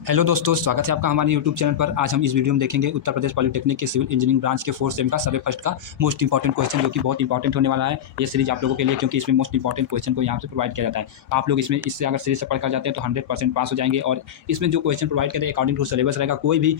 Hello दोस्तों, स्वागत है आपका हमारे यूट्यूब चैनल पर। आज हम इस वीडियो में देखेंगे उत्तर प्रदेश पॉलिटेक्निक के सिविल इंजीनियरिंग ब्रांच के 4th सेम का सर्वे फर्स्ट का मोस्ट इंपॉर्टेंट क्वेश्चन, जो कि बहुत इंपॉर्टेंट होने वाला है ये सीरीज आप लोगों के लिए, क्योंकि इसमें मोस्ट इंपॉर्टेंट क्वेश्चन को यहाँ से प्रोवाइड किया जाता है। आप लोग इससे अगर सीरीज से पढ़ कर जाते हैं तो 100% पास हो जाएंगे। और इसमें जो क्वेश्चन प्रोवाइड करते हैं अकॉर्डिंग टू सिलेबस रहेगा, कोई भी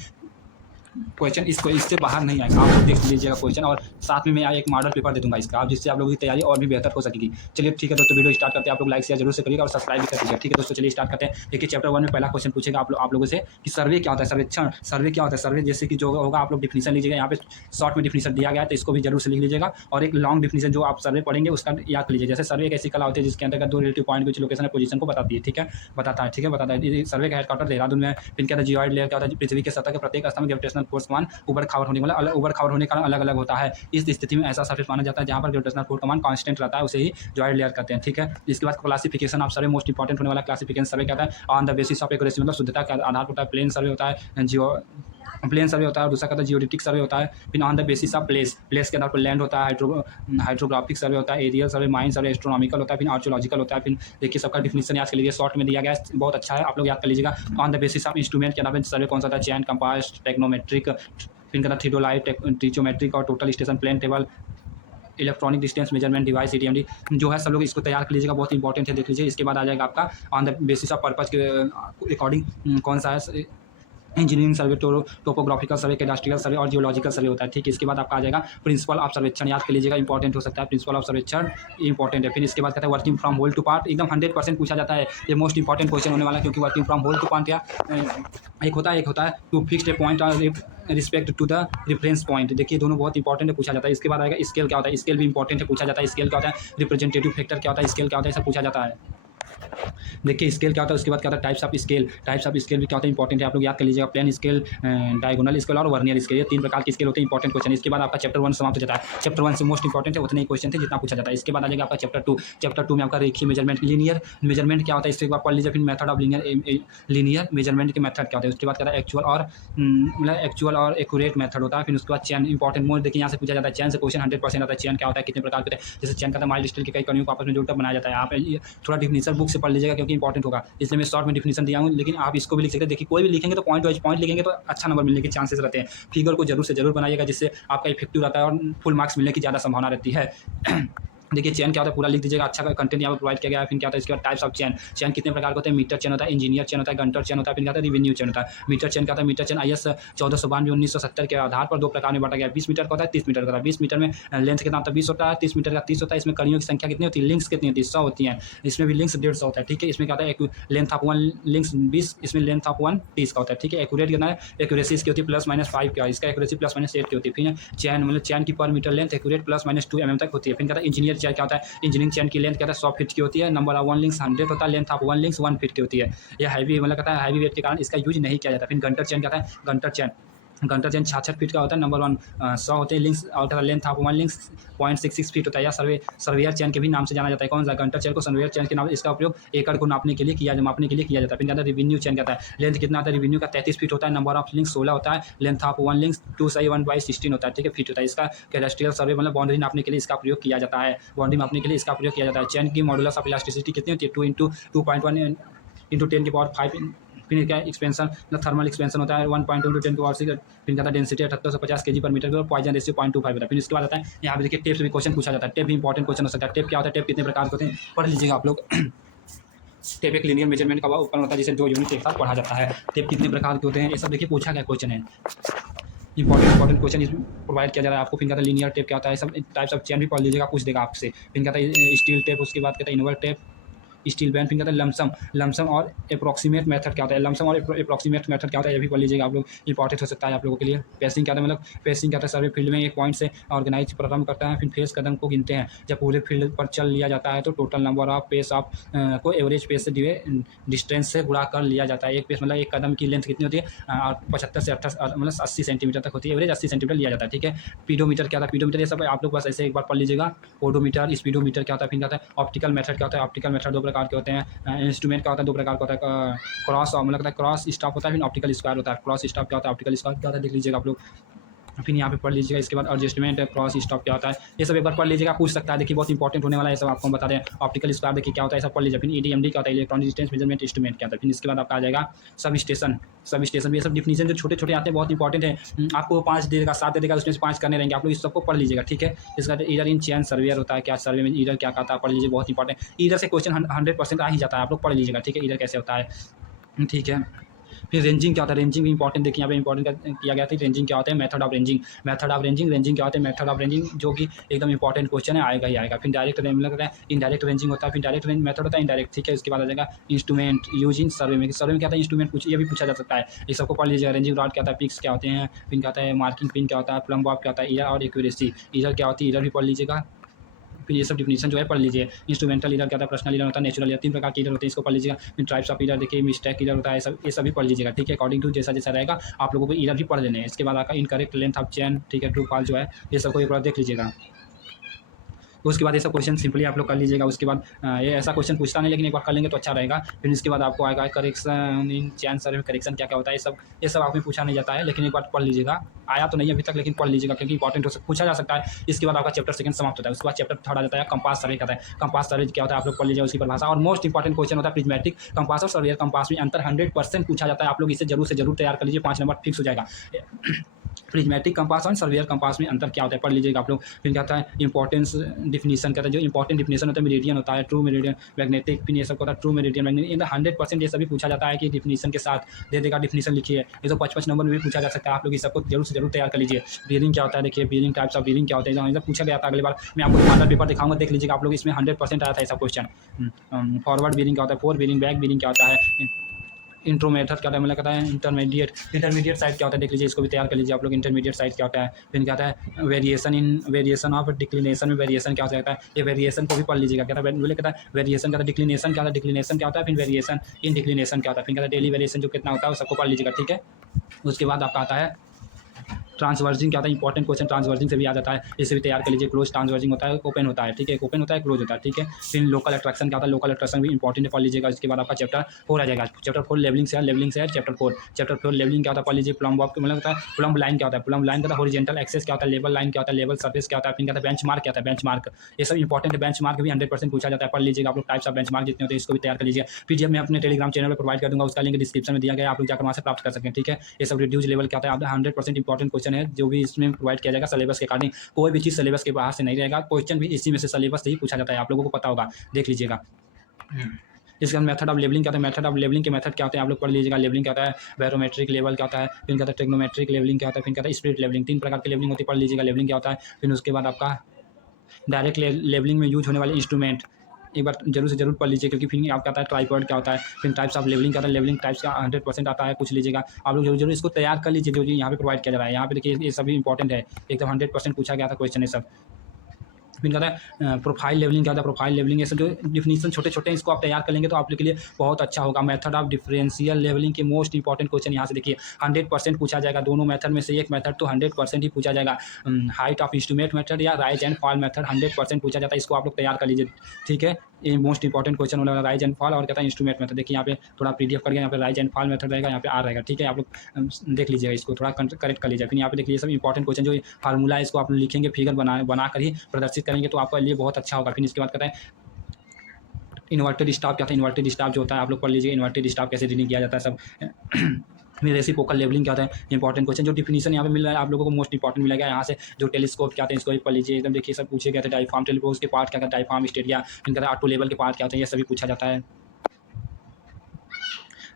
क्वेश्चन इससे बाहर नहीं आएगा। आप लोग देख लीजिएगा क्वेश्चन, और साथ में मैं एक मॉडल पेपर दे दूंगा इसका, आप जिससे आप लोगों की तैयारी और भी बेहतर हो सकेगी। चलिए ठीक है दोस्तों, वीडियो स्टार्ट करते हैं। आप लोग लाइक शेयर जरूर से करिएगा और सब्सक्राइब भी कर दीजिएगा। ठीक है दोस्तों, चलिए स्टार्ट करते हैं। देखिए चैप्टर 1 में पहला क्वेश्चन पूछेगा आप लोगों से कि सर्वे क्या होता है, सर्वेक्षण। सर्वे क्या होता है? सर्वे जैसे कि जो होगा आप लोग डिफिनीशन लीजिएगा। यहाँ पे शॉर्ट में डिफिनीशन दिया गया है तो इसको भी जरूर से लिख लीजिएगा, और एक लॉन्ग डिफिनीशन जो आप सर्वे पढ़ेंगे उसका याद कर लीजिए। जैसे सर्वे एक ऐसी कला होती है जिसके अंतर्गत दो रिलेटिव पॉइंट कुछ लोकेशन है पोजीशन को बताती है। ठीक है, बताता है। ठीक है, बताता है। सर्वे का हेडक्वार्टर देहरादून में है। फिर क्या होता है? जियोइड लेयर क्या होता है? पृथ्वी के सतह के प्रत्येक स्थान में ग्रेविटेशनल फोर्स मान ऊबड़ खाबड़ होने वाला ऊबड़ खाबड़ होने का अलग अलग होता है। इस स्थिति में ऐसा सरफेस माना जाता है जहाँ पर ग्रेविटेशनल फोर्स का मान कांस्टेंट रहता है, उसे ही जॉइड लेयर कहते हैं। ठीक है, इसके बाद classification of survey, most important होने वाला क्लासिफिकेशन सर्वे क्या होता है? On the basis of accuracy, मतलब शुद्धता के आधार पर होता है। प्लेन सर्वे होता है, प्लेन सर्वे होता है, और दूसरा कहता है जियोडेटिक सर्वे होता है। फिर on the basis of place के आधार पर लैंड होता है। हाइड्रोग्राफिक सर्वे होता है, aerial survey, mine survey, astronomical होता है, फिर आर्चोलॉजिकल होता है। फिर देखिए सबका डिफिनीशन आज के लिए शॉर्ट में दिया गया है, बहुत अच्छा है, आप लोग याद कर लीजिएगा। On the basis of instrument के आधार पर सर्वे कौन सा होता है? चैन, कंपास, टेक्नोमेट्रिक, फिर कहता है थीडोलाइट, टीचोमेट्रिक और total station, plane table, electronic distance measurement device, ETMD जो है सब लोग इसको तैयार कर लीजिएगा, बहुत इंपॉर्टेंट है, देख लीजिए। इसके बाद आ जाएगा आपका on the basis of purpose के अकॉर्डिंग कौन सा है? इंजीनियरिंग सर्वे, टोपोग्राफिकल सर्वे, कैडास्ट्रियल सर्वे और जियोलॉजिकल सर्वे होता है। ठीक है, इसके बाद आपका आ जाएगा प्रिंसिपल ऑफ सर्वेक्षण, याद कर लीजिएगा, इंपॉर्टेंट हो सकता है। प्रिंसिपल ऑफ सर्वेक्षण इंपॉर्टेंट है। फिर इसके बाद कहता है working from whole to part, एकदम 100% पूछा जाता है, ये मोस्ट इंपॉर्टेंट क्वेश्चन होने वाला है, क्योंकि working from whole to part क्या एक होता है टू फिक्स्ड ए पॉइंट और respect to the reference point. देखिए दोनों बहुत इंपॉर्टेंट है, पूछा जाता है। इसके बाद आएगा स्केल क्या होता है? स्केल भी इंपॉर्टेंट है, पूछा जाता है। स्केल क्या होता है? रिप्रेजेंटेटिव फैक्टर क्या होता है? स्केल क्या होता है? ऐसा पूछा जाता है। देखिए स्केल क्या होता है, उसके बाद क्या होता है? Types of scale. Types of scale भी क्या होता है? इंपॉर्टेंट है, आप लोग याद कर लीजिएगा। प्लेन स्केल, डायगोनल स्केल और वर्नियर स्केल, ये 3 प्रकार के स्केल होते हैं, इंपॉर्टेंट क्वेश्चन। इसके बाद आपका चैप्टर 1 समाप्त हो जाता है। चैप्टर 1 से मोस्ट इंपॉर्टेंट है, उतने ही क्वेश्चन थे जितना पूछा जाता है। इसके बाद आ जाएगा आपका चैप्टर 2। चैप्टर 2 में आपका रेखीय मेजरमेंट, लीनियर मेजरमेंट क्या होता है? इसके बाद पढ़ लीजिए। फिर मेथड ऑफ लीनियर मेजरमेंट के मेथड क्या होता है? उसके बाद क्या होता है? मतलब एक्चुअल और एक्यूरेट मेथड होता है। फिर उसके बाद चैन, इंपॉर्टेंट मोड, देखिए यहाँ से पूछा जाता है। चैन से क्वेश्चन 100% आता है। चैन क्या होता है? कितने प्रकार के होते हैं? जैसे चैन का माइल्ड स्टील के कई कणियों को आपस में जोड़कर बनाया जाता है। आप ये थोड़ा डिफिनीशन बुक से पढ़ लीजिएगा, क्योंकि इंपॉर्टेंट होगा, इसलिए मैं शॉर्ट में डिफिनीशन दिया हूँ, लेकिन आप इसको भी लिख सकते हैं। देखिए कोई भी लिखेंगे तो पॉइंट वाइज पॉइंट लिखेंगे तो अच्छा नंबर मिलने के चांसेस रहते हैं। फिगर को जरूर से जरूर बनाइएगा, जिससे आपका इफेक्टिव रहता है और फुल मार्क्स मिलने की ज़्यादा संभावना रहती है। देखिए चैन क्या होता है पूरा लिख दीजिएगा, अच्छा कंटेंट यहाँ पर प्रोवाइड किया गया है। फिर क्या होता है? इसके बाद टाइप्स ऑफ चैन। चैन कितने प्रकार के होते हैं? मीटर चैन होता है, इंजीनियर चैन होता है, गंटर चैन होता है, फिर क्या होता है? रिवेन्यू चैन होता है। मीटर चैन क्या होता है? मीटर चैन IS 1492/1970 के आधार पर 2 प्रकार में बांटा गया है। 20 मीटर का होता है, 30 मीटर का होता है। 20 मीटर में लेंथ कितना होता है? 20 होता है। 30 मीटर का 30 होता है। इसमें कड़ियों की संख्या कितनी होती है? लिंक्स कितनी होती है? 100 होती हैं। इसमें भी लिंक्स 150 होता है। ठीक है, इसमें क्या होता है? लेंथ ऑफ 1 लिंक्स 20, इसमें लेंथ ऑफ 1 30 का होता है। ठीक है, एक्यूरेट कितना है? एक्यूरेसी इसकी होती है +-5 का, इसका एक्यूरेसी +-8 की होती है। फिर चैन, मतलब चैन की पर मीटर लेंथ एक्यूरेट +-2 mm तक होती है। फिर क्या होता है? इंजीनियर चैन क्या होता है? इंजीनियरिंग चैन की लेंथ क्या होता है? 100 फीट की होती है। नंबर ऑफ 1 लिंक्स 100 होता है। लेंथ ऑफ 1 लिंक्स 1 फीट की होती है। यह हैवी, मतलब कहता है हैवी वेट के कारण इसका यूज नहीं किया जाता। फिर गंटर चैन क्या होता है? गंटर चैन 66 फीट का होता है। नंबर 1 100 होते हैं लिंक्स, और लेंथ ऑफ 1 लिंक्स 0.66 फीट होता है। या सर्वेयर चैन के भी नाम से जाना जाता है। कौन सा? गंटर चैन को सर्वेयर चैन के नाम, इसका उपयोग एकड़ को मापने के लिए मापने के लिए किया जाता है। फिर क्या होता है? रिवेन्यू चैन क्या होता है? लेंथ कितना आता है? रिवेन्यू का 33 फीट होता है। नंबर ऑफ लिंक्स 16 होता है। लेंथ ऑफ 1 लिंक्स 2/1/16 होता है। ठीक है, फीट होता है। इसका कैडेस्ट्रियल सर्वे, मतलब बाउंड्री नापने के लिए इसका प्रयोग किया जाता है। बाउंड्री मापने के लिए इसका प्रयोग किया जाता है। चैन की मॉडुलस ऑफ इलास्टिसिटी कितनी होती है? 2 × 2.1 × 10⁵ फिर क्या एक्सपेंशन, मतलब थर्मल एक्सपेंशन होता है 1.2 × 10⁶। फिर क्या था? डेंसिटी 7850 kg/m और पॉइजन रेशियो 0.25 होता है। फिर इसके बाद आता है यहाँ पे देखिए टेप से भी क्वेश्चन पूछा जाता है। टेप भी इंपॉर्टेंट क्वेश्चन हो सकता है। टेप क्या होता है? टेप कितने प्रकार के होते हैं? पढ़ लीजिएगा आप लोग। टेप एक लीनियर मेजरमेंट का उपकरण होता है, जिसे 2 यूनिट एक साथ पढ़ा जाता है। टेप कितने प्रकार के होते हैं? ये सब देखिए पूछा गया क्वेश्चन है। इंपॉर्टेंट क्वेश्चन इसमें प्रोवाइड किया जा रहा है आपको। फिर क्या था? लीनियर टेप क्या होता है? सब टाइप्स ऑफ चैन भी पढ़ लीजिएगा, पूछ देगा आपसे। फिर क्या था? स्टील टेप, उसके बाद क्या था? Invert tape, steel band. फिर कहता है लमसम और अप्रॉक्सीमेट मेथड क्या होता है? लमसम और अप्रॉक्सीमेट मेथड क्या होता है? ये भी पढ़ लीजिएगा आप लोग, इंपॉर्टेंट हो सकता है आप लोगों के लिए। पेसिंग क्या होता है? मतलब पेसिंग क्या होता है? सर्वे फील्ड में एक पॉइंट से ऑर्गेनाइज प्रारंभ करता है, फिर फेस कदम को गिनते हैं। जब पूरे फील्ड पर चल लिया जाता है तो total number of pace of को एवरेज पेस से डिस्टेंस से गुणा कर लिया जाता है। एक पेस मतलब एक कदम की लेंथ कितनी होती है? 75 से 88 मतलब 80 सेंटीमीटर तक होती है। एवरेज 80 सेंटीमीटर लिया जाता है। ठीक है, पीडोमीटर क्या था? पीडोमीटर ये सब आप लोग बस ऐसे एक बार पढ़ लीजिएगा। ओडोमीटर, स्पीडोमीटर क्या होता है? फिर क्या होता है? ऑप्टिकल मेथड क्या होता है? ऑप्टिकल मेथड 2 प्रकार के होते हैं। इंस्ट्रूमेंट क्या होता है? 2 प्रकार का होता है। क्रॉस, मतलब क्रॉस स्टॉप होता है, फिर ऑप्टिकल स्क्वायर होता है। क्रॉस स्टॉप क्या होता है? ऑप्टिकल स्क्वायर क्या होता है? देख लीजिएगा आप लोग। फिर यहाँ पे पढ़ लीजिएगा। इसके बाद एडजस्टमेंट क्रॉस स्टॉप क्या होता है, ये सब एक बार पढ़ लीजिएगा, पूछ सकता है। देखिए बहुत इंपॉर्टेंट होने वाला है, ये सब आपको हम बता दें। ऑप्टिकल स्क्वायर देखिए क्या होता है, सब पढ़ लीजिए। फिर ईडीएमडी क्या होता है, इलेक्ट्रॉनिक डिस्टेंस मेजरमेंट इंस्ट्रूमेंट क्या होता है। फिर इसके बाद आपका आ जाएगा सब स्टेशन भी, ये सब डिफिनीशन जो छोटे छोटे आते हैं बहुत इंपॉर्टेंट है। आपको 5 दे देगा, 7 दे देगा, उसमें से 5 करने रहेंगे, आप लोग इस सबको पढ़ लीजिएगा, ठीक है। इसका ईडर इन चैन सर्वेयर होता है, क्या सर्वे में ईडर क्या कहता है, पढ़ लीजिए, बहुत इंपॉर्टेंट। ईडर से क्वेश्चन 100% आ ही जाता है, आप लोग पढ़ लीजिएगा, ठीक है। ईडर कैसे होता है, ठीक है। फिर रेंजिंग क्या होता है, रेंजिंग भी इंपॉर्टेंट देखिए, यहाँ पे इंपॉर्टेंट किया गया था। रेंजिंग क्या होता है, मेथड ऑफ रेंजिंग रेंजिंग क्या होता है, मेथड ऑफ रेंजिंग, जो कि एकदम इंपॉर्टेंट क्वेश्चन है, आएगा ही आएगा। फिर डायरेक्ट रेंजिंग लगता है, इनडायरेक्ट रेंजिंग होता है। फिर डायरेक्ट रेंज मेथड होता है, इनडायरेक्ट, ठीक है। उसके बाद आ जाएगा इंस्ट्रूमेंट यूज इन सर्वे में क्या होता है, इंस्ट्रूमेंट ये भी पूछा जा सकता है, ये सबको पढ़ लीजिएगा। रेंजिंग रॉड क्या होता है, पिक्स क्या होते हैं, पिन क्या होता है, मार्किंग पिन क्या होता है, प्लम बॉब क्या होता है, ईयर और एक्यूरेसी ईयर क्या होती है, ईयर भी पढ़ लीजिएगा। फिर ये सब डिफिनीशन जो है पढ़ लीजिए। इंस्ट्रूमेंटल ईडर क्या होता है, पर्सनल ईडर होता है, नेचुरल ईडर, 3 प्रकार के ईडर होते हैं, इसको पढ़ लीजिएगा। फिर टाइप्स ऑफ ईडर देखिए, मिस्टेक ईडर होता है, ये सभी पढ़ लीजिएगा, ठीक है। अकॉर्डिंग टू जैसा जैसा रहेगा आप लोगों को ईडर भी पढ़ लेने हैं। इसके बाद आपका इनकरेक्ट लेंथ ऑफ चेन, ठीक है, ट्रू फॉल्स जो है, ये सबको एक बार देख लीजिएगा। उसके बाद ये सब क्वेश्चन सिंपली आप लोग कर लीजिएगा। उसके बाद ये ऐसा क्वेश्चन पूछता नहीं, लेकिन एक बार कर लेंगे तो अच्छा रहेगा। फिर इसके बाद आपको आएगा correction in chain survey, correction क्या क्या होता है, ये सब आपको पूछा नहीं जाता है, लेकिन एक बार पढ़ लीजिएगा। आया तो नहीं अभी तक, लेकिन पढ़ लीजिएगा क्योंकि इंपॉर्टेंट पूछा जा सकता है। इसके बाद आपका चैप्टर सेकंड समाप्त होता है। उसके बाद चैप्टर थर्ड आ जाता है कंपास सर्वे का है। कंपास सर्वे क्या होता है आप लोग पढ़ लीजिए, उसकी परिभाषा। और मोस्ट इंपॉर्टेंट क्वेश्चन होता है प्रिज्मेटिक कंपास और सर्वेयर कंपास में अंतर 100% पूछा जाता है। आप लोग इसे जरूर से जरूर तैयार कर लीजिए, 5 नंबर फिक्स हो जाएगा। प्रिज्मेटिक कंपास और सर्वेयर कंपास में अंतर क्या होता है, पढ़ लीजिएगा आप लोग। फिर क्या होता है इंपॉर्टेंस डिफिनीशन, कहता है जो इंपॉर्टेंट डिफिनीशन होता है, मेरिडियन होता है, ट्रू मेरिडियन, मैग्नेटिक, फिर ये सब होता है ट्रू मेरिडियन मैग्नेटिक। इन 100% ये सभी पूछा जाता है कि डिफिनीशन के साथ दे देगा, डिफिनीशन लिखिए। ये तो 55 नंबर में भी पूछा जा सकता है, आप लोग इस सबको जरूर से जरूर तैयार कर लीजिए। बियरिंग क्या होता है देखिए, बियरिंग टाइप्स ऑफ बियरिंग क्या होता है, ये पूछा गया था। अगली बार मैं आपको मॉडल पेपर दिखाऊंगा, देख लीजिएगा आप लोग, इसमें 100% आया था ऐसा क्वेश्चन। फॉरवर्ड बियरिंग क्या होता है, फोर बियरिंग, बैक बियरिंग क्या होता है, इंट्रो मेथड क्या होता है, मतलब कहता है इंटरमीडिएट साइड क्या होता है, देख लीजिए, इसको भी तैयार कर लीजिए आप लोग। इंटरमीडिएट साइड क्या होता है, फिर क्या होता है वेरिएशन ऑफ डिक्लिनेशन में वेरिएशन क्या होता है, ये वेरिएशन को भी पढ़ लीजिएगा। क्या होता है, कहता है वेरिएशन क्या होता है, डिक्लिनेशन क्या होता है, डिक्लिनेशन क्या होता है, फिर वेरिएशन इन डिक्लिनेशन क्या होता है, फिर कहता है डेली वेरिएशन जो कितना होता है वो सबको पढ़ लीजिएगा, ठीक है। उसके बाद आपका आता है ट्रांसवर्जिंग क्या होता है, इंपॉर्टेंट क्वेश्चन ट्रांसवर्जिंग से भी आ जाता है, इसे भी तैयार कर लीजिए। क्लोज ट्रांसवर्जिंग होता है, ओपन होता है, ठीक है, ओपन होता है, क्लोज होता है, ठीक है। फिर लोकल अट्रैक्शन क्या होता है, लोकल अट्रैक्शन भी इंपॉर्टेंट है, पढ़ लीजिएगा। इसके बाद आपका चैप्टर 4 आ जाएगा। चैप्टर 4 लेवलिंग से है चैप्टर 4 लेवलिंग क्या होता है, पढ़ लीजिए। प्लम बॉब मतलब होता है, प्लम लाइन क्या होता है, प्लम लाइन का हॉरिजॉन्टल एक्सेस क्या होता है, लेवल लाइन क्या होता है, लेवल सरफेस क्या होता है, फिर क्या होता है बेंचमार्क क्या होता है, बेंचमार्क, ये सब इंपॉर्टेंट है। बेंचमार्क भी 100% पूछा जाता है, पढ़ लीजिएगा आप लोग। टाइप्स ऑफ बेंचमार्क जितने होते हैं इसको भी तैयार कर लीजिए। पीडीएफ मैं अपने टेलीग्राम चैनल पर प्रोवाइड कर दूंगा, उसका लिंक डिस्क्रिप्शन में दिया गया है, आप लोग जाकर वहाँ से प्राप्त कर सकते हैं, ठीक है। ये सब रिड्यूस लेवल क्या होता है, 100% इंपॉर्टेंट क्वेश्चन है, जो भी इसमें प्रोवाइड किया जाएगा सिलेबस के अकॉर्डिंग। कोई भी चीज़ सिलेबस के बाहर से नहीं रहेगा, क्वेश्चन भी इसी में से सिलेबस से ही पूछा जाता है, आप लोगों को पता होगा, देख लीजिएगा। इसके बाद मेथड ऑफ लेवलिंग क्या होता है, मेथड ऑफ लेवलिंग के मेथड क्या होते हैं आप लोग पढ़ लीजिएगा। लेवलिंग क्या होता है, बैरोमेट्रिक लेवल क्या होता है, फिर क्या होता है ट्रिग्नोमेट्रिक लेवलिंग क्या होता है, फिर क्या होता है स्प्लिट लेवलिंग, 3 प्रकार की लेवलिंग होती है, पढ़ लीजिएगा लेवलिंग क्या होता है। फिर उसके बाद आपका डायरेक्ट लेवलिंग में यूज होने वाले इंस्ट्रूमेंट एक बार जरूर से जरूर पढ़ लीजिए, क्योंकि फिर आपका आता है ट्राइपॉड क्या होता है, फिर टाइप्स ऑफ लेवलिंग क्या होता है, लेवलिंग टाइप्स का 100% आता है, पूछ लीजिएगा आप लोग। जरूर इसको तैयार कर लीजिए, जो यहाँ पे प्रोवाइड किया जा रहा है। यहाँ पे देखिए ये सभी इंपॉर्टेंट है, एकदम 100% पूछा गया था क्वेश्चन ये सब। फिर क्या होता है प्रोफाइल लेवलिंग क्या होता है, प्रोफाइल लेवलिंग, ये सब जो डिफिनीशन छोटे छोटे हैं इसको आप तैयार कर लेंगे तो आप लोग के लिए बहुत अच्छा होगा। मेथड ऑफ डिफरेंशियल लेवलिंग के मोस्ट इंपॉर्टेंट क्वेश्चन यहाँ से देखिए 100% पूछा जाएगा। दोनों मेथड में से एक मेथड तो 100% ही पूछा जाएगा। हाइट ऑफ एस्टिमेट मेथड या राइज एंड फॉल मेथड 100% पूछा जाता है, इसको आप लोग तैयार कर लीजिए, ठीक है। ये मोस्ट इंपॉर्टेंट क्वेश्चन होने वाला राइज एंड फॉल और कहता है इंस्ट्रूमेंट मेथड। देखिए यहाँ पे थोड़ा पीडीएफ कर गया, यहाँ पे राइज एंड फॉल मेथड रहेगा, यहाँ पे आर रहेगा, ठीक है। आप लोग देख लीजिएगा, इसको थोड़ा करेक्ट कर लीजिए। फिर यहाँ पे देखिए सब इंपॉर्टेंट क्वेश्चन जो फार्मूला है इसको आप लिखेंगे, फिगर बना कर ही प्रदर्शित करेंगे तो आपके लिए बहुत अच्छा होगा। फिर इसके बाद कहता है इन्वर्टेड स्टाफ क्या था, इन्वर्टेड स्टाफ जो होता है आप लोग पढ़ लीजिए, इन्वर्टेड स्टाफ कैसे रीडिंग किया जाता है सब। फिर रेसिप्रोकल लेवलिंग क्या होता है, इंपॉर्टेंट क्वेश्चन जो डिफिनीशन यहाँ पे मिल रहा है आप लोगों को मोस्ट इंपॉर्टेंट मिलेगा यहाँ से। जो टेलीस्कोप क्या होता है इसको भी पढ़ लीजिए, एकदम देखिए सब पूछे गए थे। डायफ्राम टेलीस्कोप के पार्ट क्या था, डायफ्राम स्टेडिया, फिर ऑटो लेवल के पार्ट क्या होते हैं, ये सभी पूछा जाता है।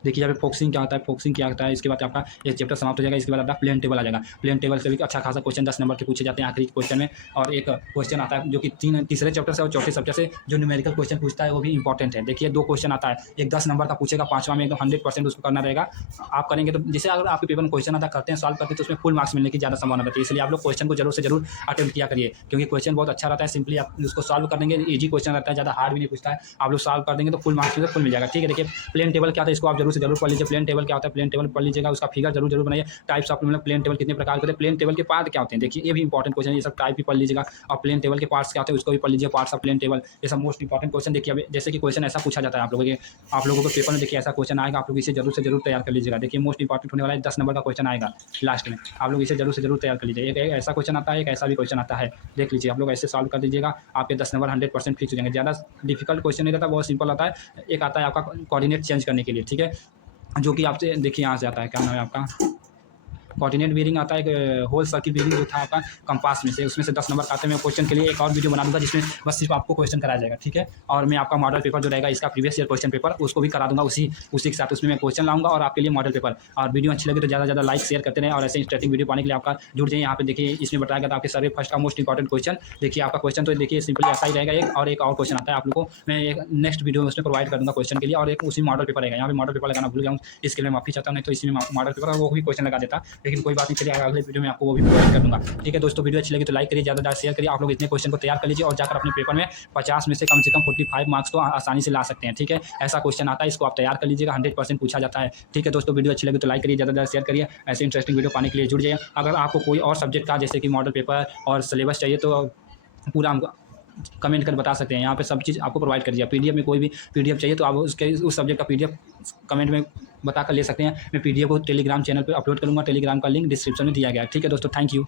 देखिए यहाँ पे फोकसिंग क्या होता है, फोकसिंग क्या होता है। इसके बाद आपका ये चैप्टर समाप्त हो जाएगा। इसके बाद आपका प्लेन टेबल आ जाएगा। प्लेन टेबल से भी अच्छा खासा क्वेश्चन 10 नंबर के पूछे जाते हैं आखिरी क्वेश्चन में। और एक क्वेश्चन आता है जो कि तीसरे चैप्टर से और चौथे चैप्टर से जो न्यूमेरिकल क्वेश्चन पूछता है वो भी इंपॉर्टेंट है। देखिए 2 क्वेश्चन आता है, एक 10 नंबर का पूछेगा, 5वां में एकदम 100% उसको करना रहेगा। आप करेंगे तो जैसे अगर आपके पेपर में क्वेश्चन आता करते हैं सॉल्व करते हैं तो उसमें फुल मार्क्स मिलने की ज़्यादा संभावना रहती है। इसलिए आप लोग क्वेश्चन को जरूर से जरूर अटेम्प्ट किया करिए, क्योंकि क्वेश्चन बहुत अच्छा रहता है। सिंपली आप उसको सॉल्व कर देंगे, ईजी क्वेश्चन रहता है, ज़्यादा हार्ड भी नहीं पूछता है। आप लोग सॉल्व कर देंगे तो फुल मार्क्स फुल मिल जाएगा, ठीक है। देखिए प्लेन टेबल क्या था इसको आप जरूर से जरूर पढ़ लीजिए। प्लेन टेबल क्या होता है, प्लेन टेबल पढ़ लीजिएगा, उसका फिगर जरूर बनाइए। टाइप्स ऑफ मतलब प्लेन टेबल कितने प्रकार के होते हैं, प्लेन टेबल के पार्ट क्या होते हैं, देखिए ये भी इंपॉर्टेंट क्वेश्चन है, ये सब टाइप भी पढ़ लीजिएगा। और प्लेन टेबल के पार्ट्स क्या होते हैं उसको भी पढ़ लीजिए, पार्ट्स ऑफ प्लेन टेबल, ये सब मोस्ट इंपॉर्टेंट क्वेश्चन। देखिए अब जैसे कि क्वेश्चन ऐसा पूछा जाता है आप लोगों को पेपर में, देखिए ऐसा क्वेश्चन आएगा, आप लोग इसे जरूर से जरूर तैयार कर लीजिएगा। देखिए मोस्ट इंपॉर्टेंट होने वाला है, 10 नंबर का क्वेश्चन आएगा लास्ट में, आप लोग इसे जरूर से जरूर तैयार कर लीजिए। एक ऐसा क्वेश्चन आता है, एक ऐसा भी क्वेश्चन आता है, देख लीजिए आप लोग ऐसे सॉल्व कर दीजिएगा, आपके 10 नंबर 100% फिक्स हो जाएंगे। ज़्यादा डिफिकल्ट क्वेश्चन नहीं रहता, बहुत सिंपल आता है। एक आता है आपका कोऑर्डिनेट चेंज करने के लिए, ठीक है, जो कि आपसे देखिए यहाँ से आता है, क्या नाम है आपका, कोऑर्डिनेट बेयरिंग आता है, एक होल सर्किल बेयरिंग जो था आपका कंपास में से, उसमें से 10 नंबर आते हैं। मैं क्वेश्चन के लिए एक और वीडियो बना दूंगा जिसमें बस सिर्फ आपको क्वेश्चन कराया जाएगा, ठीक है। और मैं आपका मॉडल पेपर जो रहेगा इसका प्रीवियस ईयर क्वेश्चन पेपर, उसको भी करा दूंगा उसी के साथ, उसमें मैं क्वेश्चन लाऊंगा और आपके लिए मॉडल पेपर। और वीडियो अच्छी लगी तो ज़्यादा से ज़्यादा लाइक शेयर करते रहें, और ऐसे इंटरेस्टिंग वीडियो पाने के लिए आपका जुड़ जाइए। यहाँ पे देखिए इसमें बताया गया था आपके सर्वे फर्स्ट का मोस्ट इंपॉर्टेंट क्वेश्चन। देखिए आपका क्वेश्चन तो देखिए सिंपली ऐसा ही रहेगा, एक और क्वेश्चन आता है आप लोगों को मैं एक नेक्स्ट वीडियो में उसमें प्रोवाइड कर दूंगा क्वेश्चन के लिए, और एक उसी मॉडल पेपर रहेगा। यहाँ पे मॉडल पेपर लगाना भूल गया हूँ, इसके लिए माफी चाहता हूँ, नहीं तो इसी में मॉडल पेपर वो भी क्वेश्चन लगा देता, लेकिन कोई बात नहीं, चलिए अगले वीडियो में आपको वो भी प्रोवाइड कर दूंगा। ठीक है दोस्तों, वीडियो अच्छी लगी तो लाइक करिए, ज़्यादा ज़्यादा शेयर करिए। आप लोग इतने क्वेश्चन को तैयार कर लीजिए और जाकर अपने पेपर में 50 में से कम 45 मार्क्स तो आसानी से ला सकते हैं। ठीक है, ऐसा क्वेश्चन आता है, इसको आप तैयार कर लीजिएगा, 100% पूछा जाता है। ठीक है दोस्तों, वीडियो अच्छी लगी तो लाइक करिए, ज़्यादा ज़्यादा शेयर करिए। ऐसे इंटरेस्टिंग वीडियो पाने के लिए जुड़ जाइए। अगर आपको कोई और सब्जेक्ट का जैसे कि मॉडल पेपर और सिलेबस चाहिए तो पूरा हमको कमेंट कर बता सकते हैं, यहाँ पे सब चीज़ आपको प्रोवाइड कर दिया। पीडीएफ में कोई भी पीडीएफ चाहिए तो आप उसके उस सब्जेक्ट का पीडीएफ कमेंट में बता कर ले सकते हैं। मैं पीडीएफ को टेलीग्राम चैनल पे अपलोड करूँगा, टेलीग्राम का लिंक डिस्क्रिप्शन में दिया गया है। ठीक है दोस्तों, थैंक यू।